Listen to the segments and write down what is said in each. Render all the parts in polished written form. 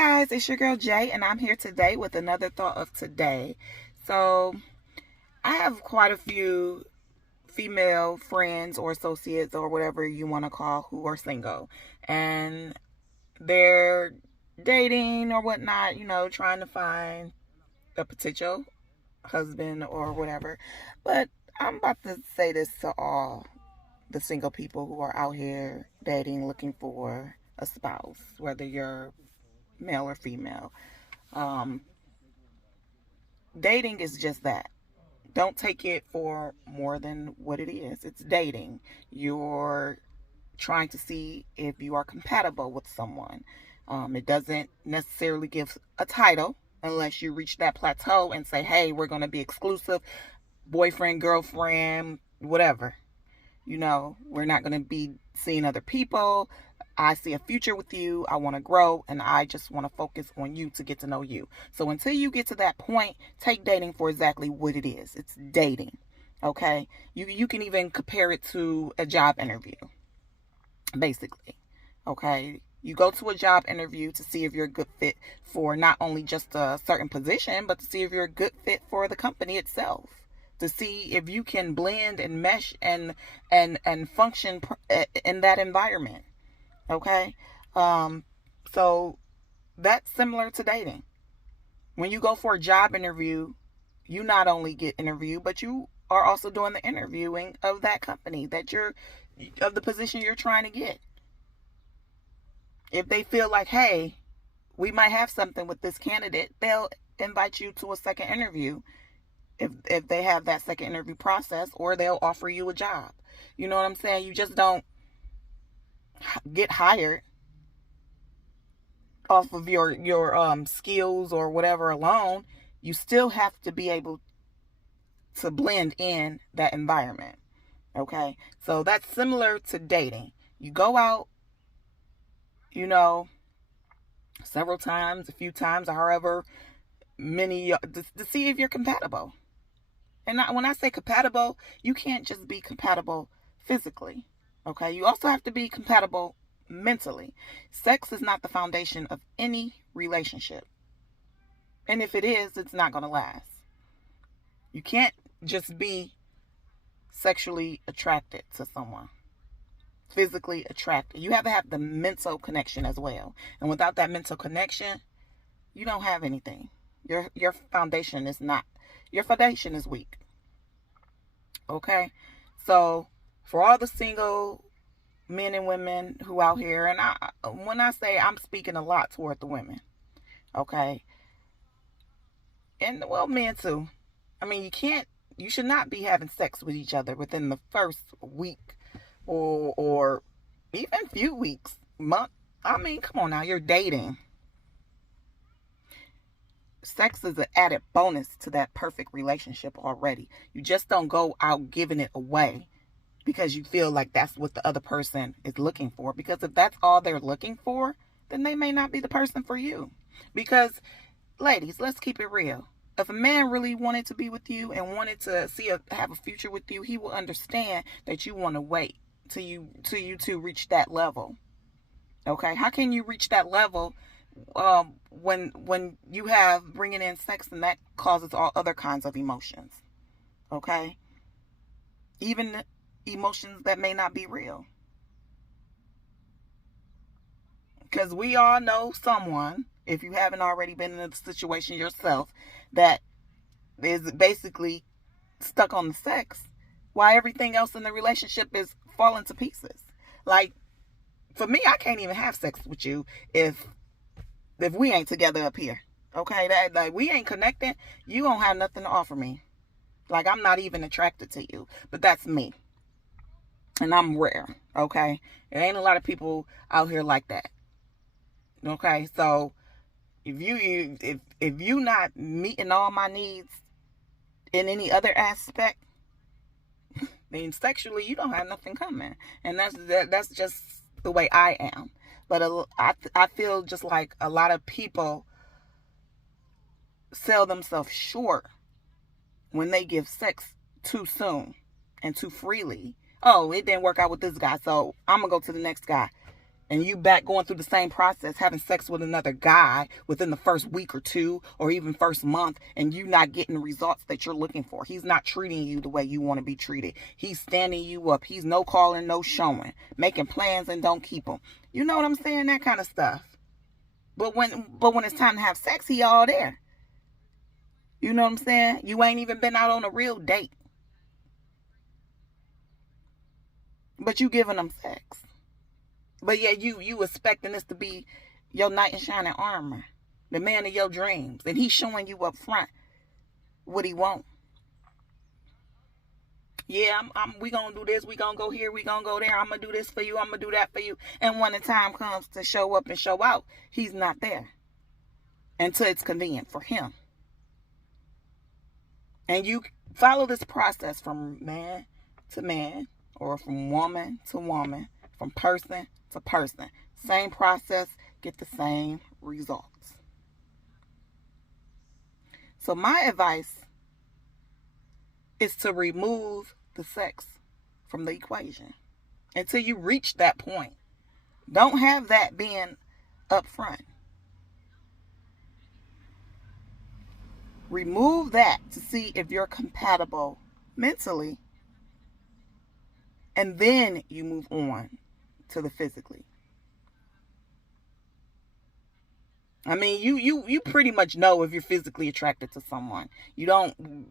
guys, it's your girl Jay, and I'm here today with another thought of today. So, I have quite a few female friends or associates or whatever you want to call who are single, and they're dating or whatnot, trying to find a potential husband or whatever. But I'm about to say this to all the single people who are out here dating, looking for a spouse, whether you're male or female. Um, Dating is just that. Don't take it for more than what it is. It's dating. You're trying to see if you are compatible with someone. It doesn't necessarily give a title unless you reach that plateau and say, hey, we're going to be exclusive, boyfriend, girlfriend, whatever. We're not going to be seeing other people. I see a future with you. I want to grow, and I just want to focus on you to get to know you. So until you get to that point, take dating for exactly what it is. It's dating. Okay? You can even compare it to a job interview, basically. Okay? You go to a job interview to see if you're a good fit for not only just a certain position, but to see if you're a good fit for the company itself. To see if you can blend and mesh and function in that environment. Okay? So that's similar to dating. When you go for a job interview, you not only get interviewed, but you are also doing the interviewing of that company of the position you're trying to get. If they feel like, hey, we might have something with this candidate, they'll invite you to a second interview if they have that second interview process, or they'll offer you a job. You know what I'm saying? You just don't get hired off of your skills or whatever alone. You still have to be able to blend in that environment. Okay? So that's similar to dating. You go out, several times, a few times, or however many, to see if you're compatible. And when I say compatible, you can't just be compatible physically. Okay? You also have to be compatible mentally. Sex is not the foundation of any relationship. And if it is, it's not going to last. You can't just be sexually attracted to someone. Physically attracted. You have to have the mental connection as well. And without that mental connection, you don't have anything. Your foundation is weak. Okay? So, for all the single men and women who out here, and when I say, I'm speaking a lot toward the women. Okay? And, well, men too. I mean, you should not be having sex with each other within the first week or even few weeks, month. I mean, come on now, you're dating. Sex is an added bonus to that perfect relationship already. You just don't go out giving it away because you feel like that's what the other person is looking for. Because if that's all they're looking for, then they may not be the person for you. Because, ladies, let's keep it real. If a man really wanted to be with you and wanted to have a future with you, he will understand that you want to wait till you two reach that level. Okay? How can you reach that level when you have bringing in sex, and that causes all other kinds of emotions? Okay? Even emotions that may not be real. Because we all know someone, if you haven't already been in a situation yourself, that is basically stuck on the sex while everything else in the relationship is falling to pieces. Like, for me, I can't even have sex with you if we ain't together up here. Okay? Like, we ain't connected, you don't have nothing to offer me. Like, I'm not even attracted to you. But that's me. And I'm rare. Okay? There ain't a lot of people out here like that. Okay? So, if you not meeting all my needs in any other aspect, then sexually you don't have nothing coming. And that's just the way I am. But I feel just like a lot of people sell themselves short when they give sex too soon and too freely. Oh, it didn't work out with this guy, so I'm going to go to the next guy. and you back going through the same process, having sex with another guy within the first week or two, or even first month, and you not getting the results that you're looking for. He's not treating you the way you want to be treated. He's standing you up. He's no calling, no showing, making plans and don't keep them. You know what I'm saying? That kind of stuff. But when it's time to have sex, he all there. You know what I'm saying? You ain't even been out on a real date, but you giving them sex. But yeah, you expecting this to be your knight in shining armor, the man of your dreams, and he's showing you up front what he want. Yeah, we gonna do this, we gonna go here, we gonna go there, I'm gonna do this for you, I'm gonna do that for you. And when the time comes to show up and show out, he's not there until it's convenient for him. And you follow this process from man to man, or from woman to woman, from person to person. Same process, get the same results. So my advice is to remove the sex from the equation until you reach that point. Don't have that being up front. Remove that to see if you're compatible mentally, and then you move on to the physically. I mean, you pretty much know if you're physically attracted to someone. You don't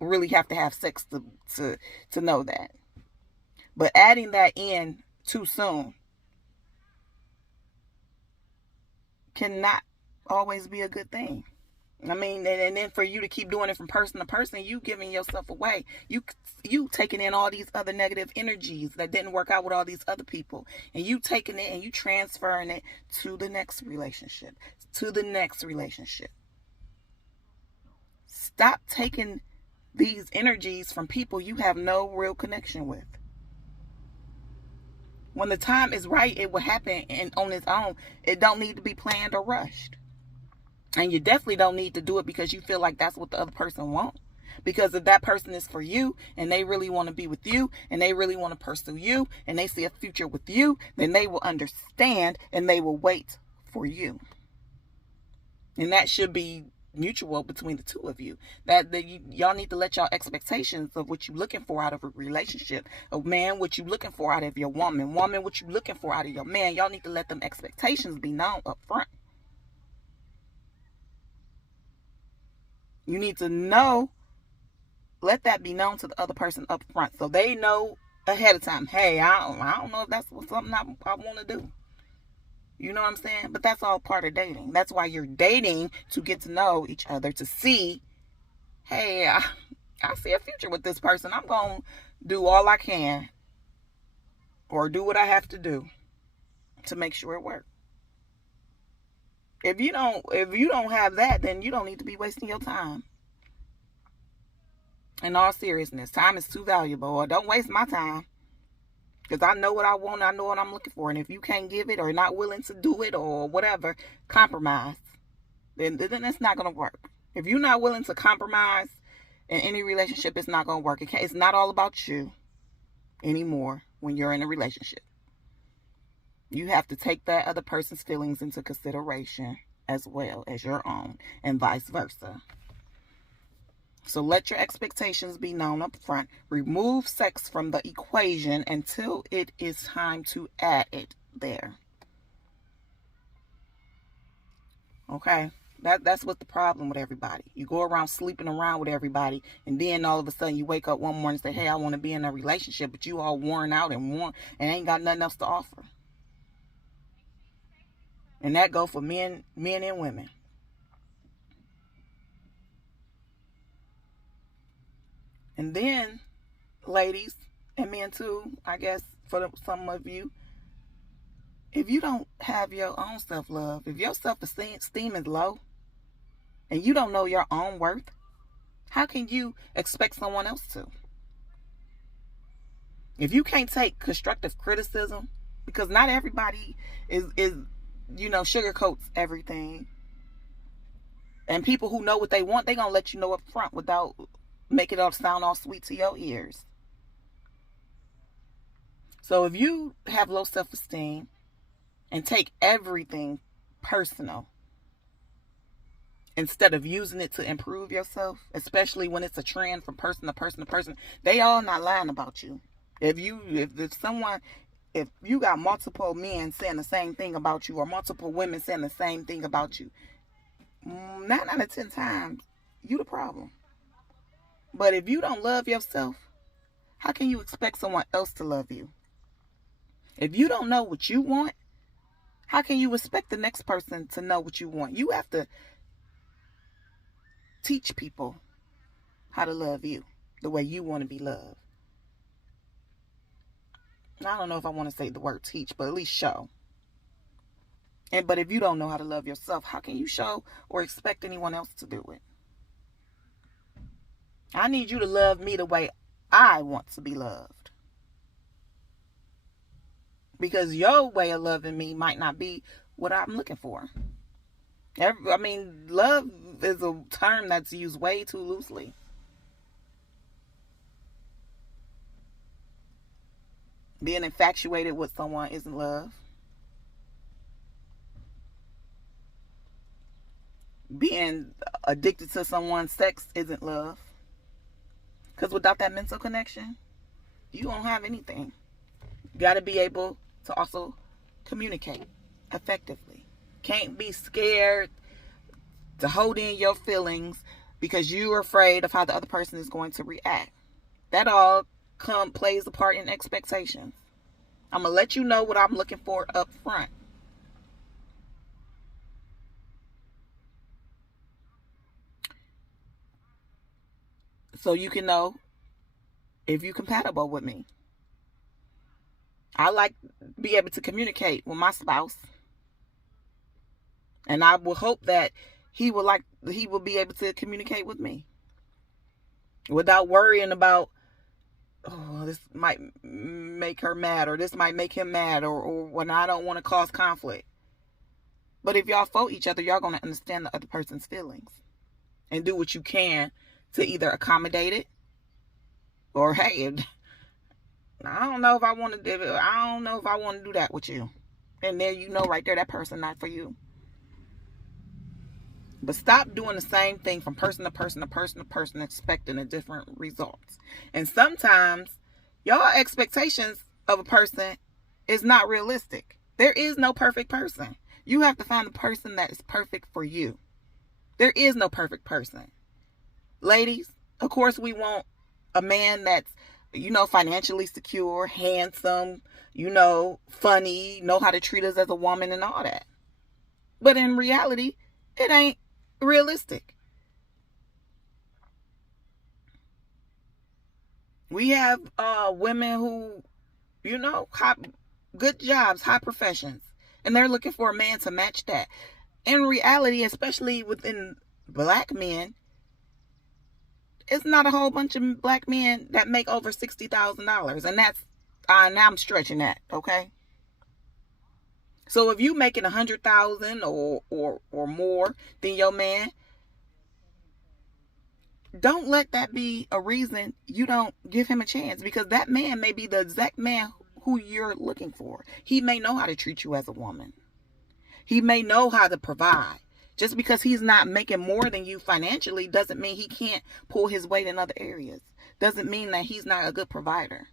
really have to have sex to know that. But adding that in too soon cannot always be a good thing. I mean, and then for you to keep doing it from person to person, you giving yourself away. You taking in all these other negative energies that didn't work out with all these other people. And you taking it and you transferring it to the next relationship. To the next relationship. Stop taking these energies from people you have no real connection with. When the time is right, it will happen on its own. It don't need to be planned or rushed. And you definitely don't need to do it because you feel like that's what the other person wants. Because if that person is for you and they really want to be with you and they really want to pursue you and they see a future with you, then they will understand and they will wait for you. And that should be mutual between the two of you. Y'all need to let y'all expectations of what you're looking for out of a relationship, of man, what you're looking for out of your woman, what you're looking for out of your man. Y'all need to let them expectations be known up front. You need to know, let that be known to the other person up front so they know ahead of time, hey, I don't know if that's something I want to do. You know what I'm saying? But that's all part of dating. That's why you're dating, to get to know each other, to see, hey, I see a future with this person. I'm going to do all I can or do what I have to do to make sure it works. If you don't have that, then you don't need to be wasting your time. In all seriousness, time is too valuable. Or don't waste my time. Because I know what I want, I know what I'm looking for. And if you can't give it or not willing to do it or whatever, compromise. Then it's not going to work. If you're not willing to compromise in any relationship, it's not going to work. It's not all about you anymore when you're in a relationship. You have to take that other person's feelings into consideration as well as your own, and vice versa. So let your expectations be known up front. Remove sex from the equation until it is time to add it there. Okay? That's what's the problem with everybody. You go around sleeping around with everybody, and then all of a sudden you wake up one morning and say, hey, I want to be in a relationship, but you all worn out and ain't got nothing else to offer. And that go for men and women. And then, ladies and men too, I guess for some of you, if you don't have your own self-love, if your self-esteem is low, and you don't know your own worth, how can you expect someone else to? If you can't take constructive criticism, because not everybody is sugarcoats everything. And people who know what they want, they're going to let you know up front without making it all sound all sweet to your ears. So if you have low self-esteem and take everything personal instead of using it to improve yourself, especially when it's a trend from person to person to person, they all not lying about you. If you got multiple men saying the same thing about you, or multiple women saying the same thing about you, 9 out of 10 times, you the problem. But if you don't love yourself, how can you expect someone else to love you? If you don't know what you want, how can you expect the next person to know what you want? You have to teach people how to love you the way you want to be loved. I don't know if I want to say the word teach, but at least show. But if you don't know how to love yourself, how can you show or expect anyone else to do it? I need you to love me the way I want to be loved. Because your way of loving me might not be what I'm looking for. Love is a term that's used way too loosely. Being infatuated with someone isn't love. Being addicted to someone's sex isn't love. Because without that mental connection, you don't have anything. You got to be able to also communicate effectively. Can't be scared to hold in your feelings because you're afraid of how the other person is going to react. That all plays a part in expectations. I'm going to let you know what I'm looking for up front. So you can know if you're compatible with me. I like to be able to communicate with my spouse. And I will hope that he will be able to communicate with me without worrying about, oh, this might make her mad, or this might make him mad, or when I don't want to cause conflict. But if y'all for each other, y'all going to understand the other person's feelings and do what you can to either accommodate it, or hey, I don't know if I want to do it. I don't know if I want to do that with you. And then you know right there, that person not for you. But stop doing the same thing from person to person to person to person, expecting a different results. And sometimes your expectations of a person is not realistic. There is no perfect person. You have to find the person that is perfect for you. There is no perfect person. Ladies, of course we want a man that's, financially secure, handsome, funny, know how to treat us as a woman and all that. But in reality, it ain't realistic. We have women who, good jobs, high professions, and they're looking for a man to match that. In reality, especially within black men, it's not a whole bunch of black men that make over $60,000, and that's now I'm stretching that, okay? So if you making $100,000 or more than your man, don't let that be a reason you don't give him a chance, because that man may be the exact man who you're looking for. He may know how to treat you as a woman. He may know how to provide. Just because he's not making more than you financially doesn't mean he can't pull his weight in other areas. Doesn't mean that he's not a good provider.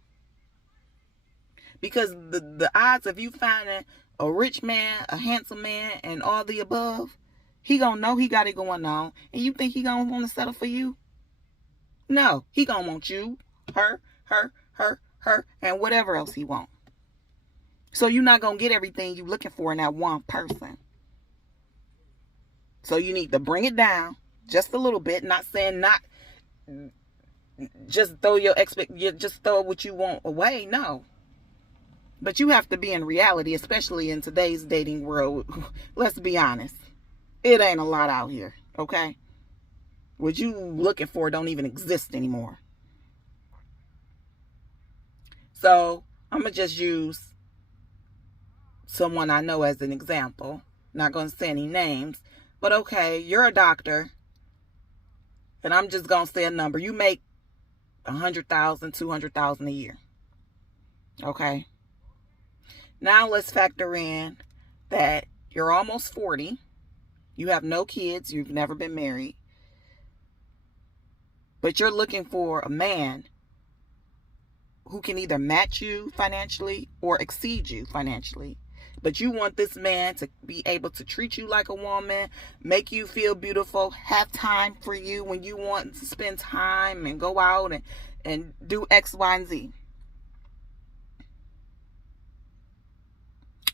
Because the odds of you finding a rich man, a handsome man, and all the above, he gonna know he got it going on. And you think he gonna want to settle for you? No, he gonna want you, her, and whatever else he want. So you're not gonna get everything you looking for in that one person. So you need to bring it down just a little bit. Not saying not just just throw what you want away. No. But you have to be in reality, especially in today's dating world. Let's be honest. It ain't a lot out here, okay? What you looking for don't even exist anymore. So I'm going to just use someone I know as an example. Not going to say any names. But okay, you're a doctor. And I'm just going to say a number. You make $100,000, $200,000 a year. Okay? Now let's factor in that you're almost 40. You have no kids. You've never been married. But you're looking for a man who can either match you financially or exceed you financially. But you want this man to be able to treat you like a woman, make you feel beautiful, have time for you when you want to spend time and go out and do X, Y, and Z.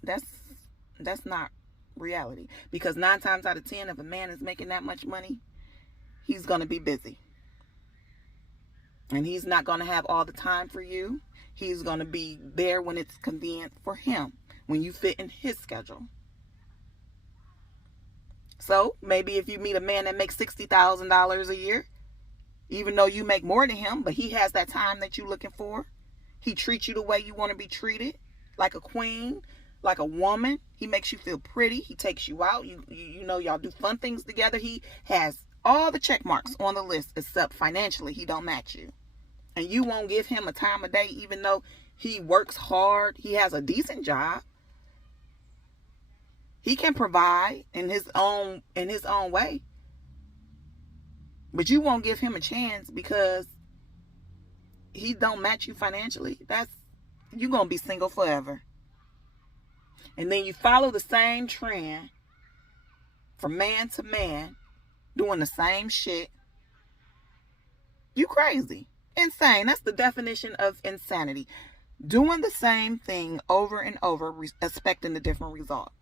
That's not reality. Because 9 times out of 10, if a man is making that much money, he's going to be busy. And he's not going to have all the time for you. He's going to be there when it's convenient for him, when you fit in his schedule. So maybe if you meet a man that makes $60,000 a year, even though you make more than him, but he has that time that you're looking for. He treats you the way you want to be treated, like a queen, like a woman. He makes you feel pretty. He takes you out. You know, y'all do fun things together. He has all the check marks on the list except financially. He don't match you. And you won't give him a time of day even though he works hard. He has a decent job. He can provide in his own way. But you won't give him a chance because he don't match you financially. You're going to be single forever. And then you follow the same trend from man to man, doing the same shit. You crazy. Insane. That's the definition of insanity. Doing the same thing over and over, expecting a different result.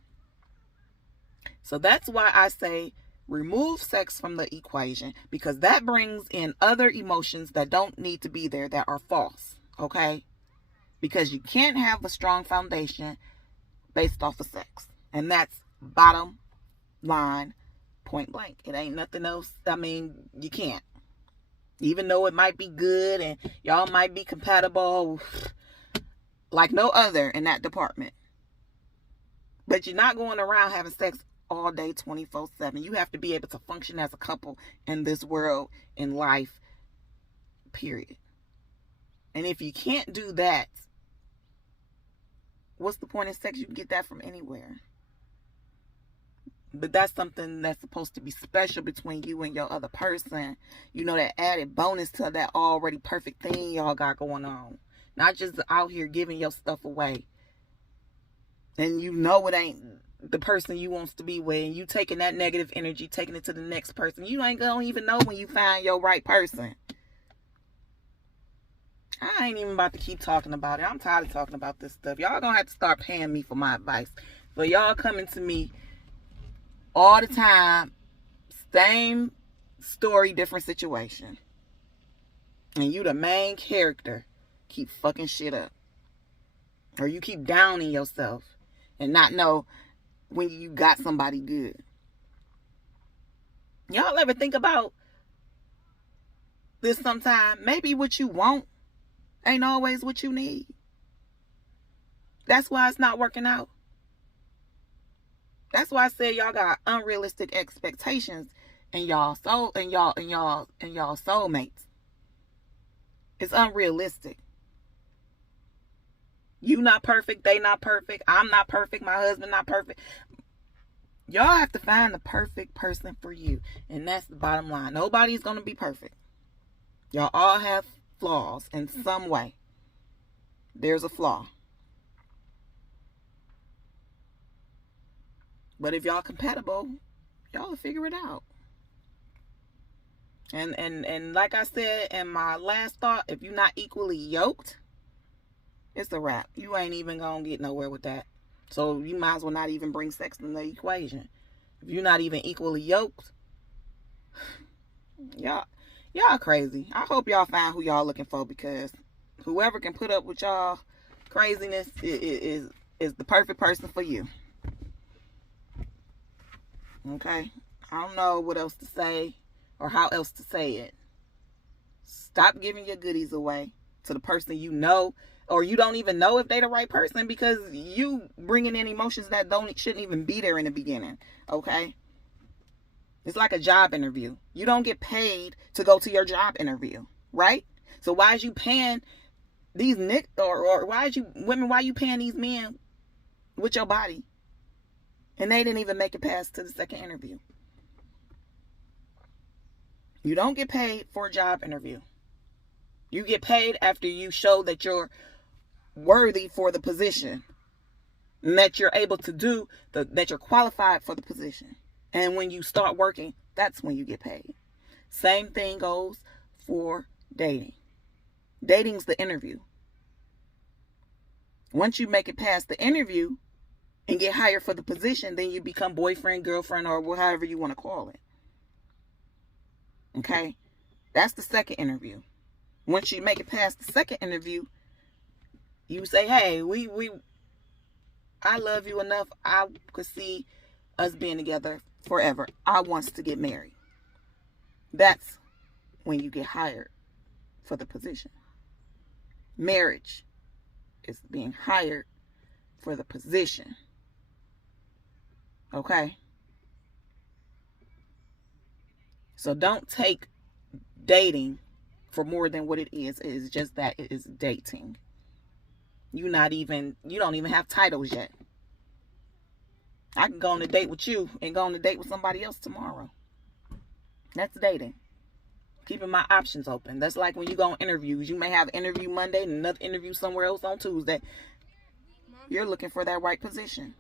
So that's why I say remove sex from the equation, because that brings in other emotions that don't need to be there, that are false. Okay? Because you can't have a strong foundation based off of sex. And that's bottom line, point blank. It ain't nothing else. I mean, you can't. Even though it might be good and y'all might be compatible like no other in that department. But you're not going around having sex all day 24/7. You have to be able to function as a couple in this world, in life, period. And if you can't do that, what's the point in sex? You can get that from anywhere. But that's something that's supposed to be special between you and your other person. You know, that added bonus to that already perfect thing y'all got going on. Not just out here giving your stuff away. And you know it ain't the person you wants to be with. And you taking that negative energy, taking it to the next person. You ain't gonna even know when you find your right person. I ain't even about to keep talking about it. I'm tired of talking about this stuff. Y'all gonna have to start paying me for my advice. But y'all coming to me all the time, same story, different situation. And you the main character, keep fucking shit up. Or you keep downing yourself and not know when you got somebody good. Y'all ever think about this sometime? Maybe what you want ain't always what you need. That's why it's not working out. That's why I said y'all got unrealistic expectations in y'all soulmates. It's unrealistic. You not perfect, they not perfect, I'm not perfect, my husband not perfect. Y'all have to find the perfect person for you. And that's the bottom line. Nobody's going to be perfect. Y'all all have flaws in some way. There's a flaw. But if y'all compatible, y'all will figure it out. And like I said in my last thought, if you're not equally yoked, it's a wrap. You ain't even gonna get nowhere with that. So you might as well not even bring sex in the equation. If you're not even equally yoked, y'all crazy. I hope y'all find who y'all looking for, because whoever can put up with y'all craziness is the perfect person for you. Okay? I don't know what else to say or how else to say it. Stop giving your goodies away to the person you know, or you don't even know if they the right person, because you bringing in emotions that shouldn't even be there in the beginning. Okay? It's like a job interview. You don't get paid to go to your job interview, right? So why is you paying these why you paying these men with your body. And they didn't even make it past to the second interview. You don't get paid for a job interview. You get paid after you show that you're worthy for the position. And that you're able to do, that you're qualified for the position. And when you start working, that's when you get paid. Same thing goes for dating. Dating's the interview. Once you make it past the interview and get hired for the position, then you become boyfriend, girlfriend, or however you want to call it. Okay? That's the second interview. Once you make it past the second interview, you say, hey, I love you enough. I could see us being together forever. I want to get married. That's when you get hired for the position. Marriage is being hired for the position. Okay? So don't take dating for more than what it is. It is just that it is dating. You don't even have titles yet. I can go on a date with you and go on a date with somebody else tomorrow. That's dating. Keeping my options open. That's like when you go on interviews. You may have an interview Monday and another interview somewhere else on Tuesday. You're looking for that right position.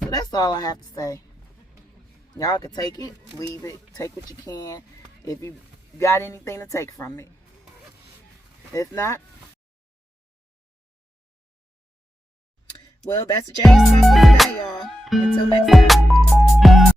So that's all I have to say. Y'all can take it, leave it, take what you can. If you got anything to take from it. If not, well, that's Jay's talk for today, y'all. Until next time.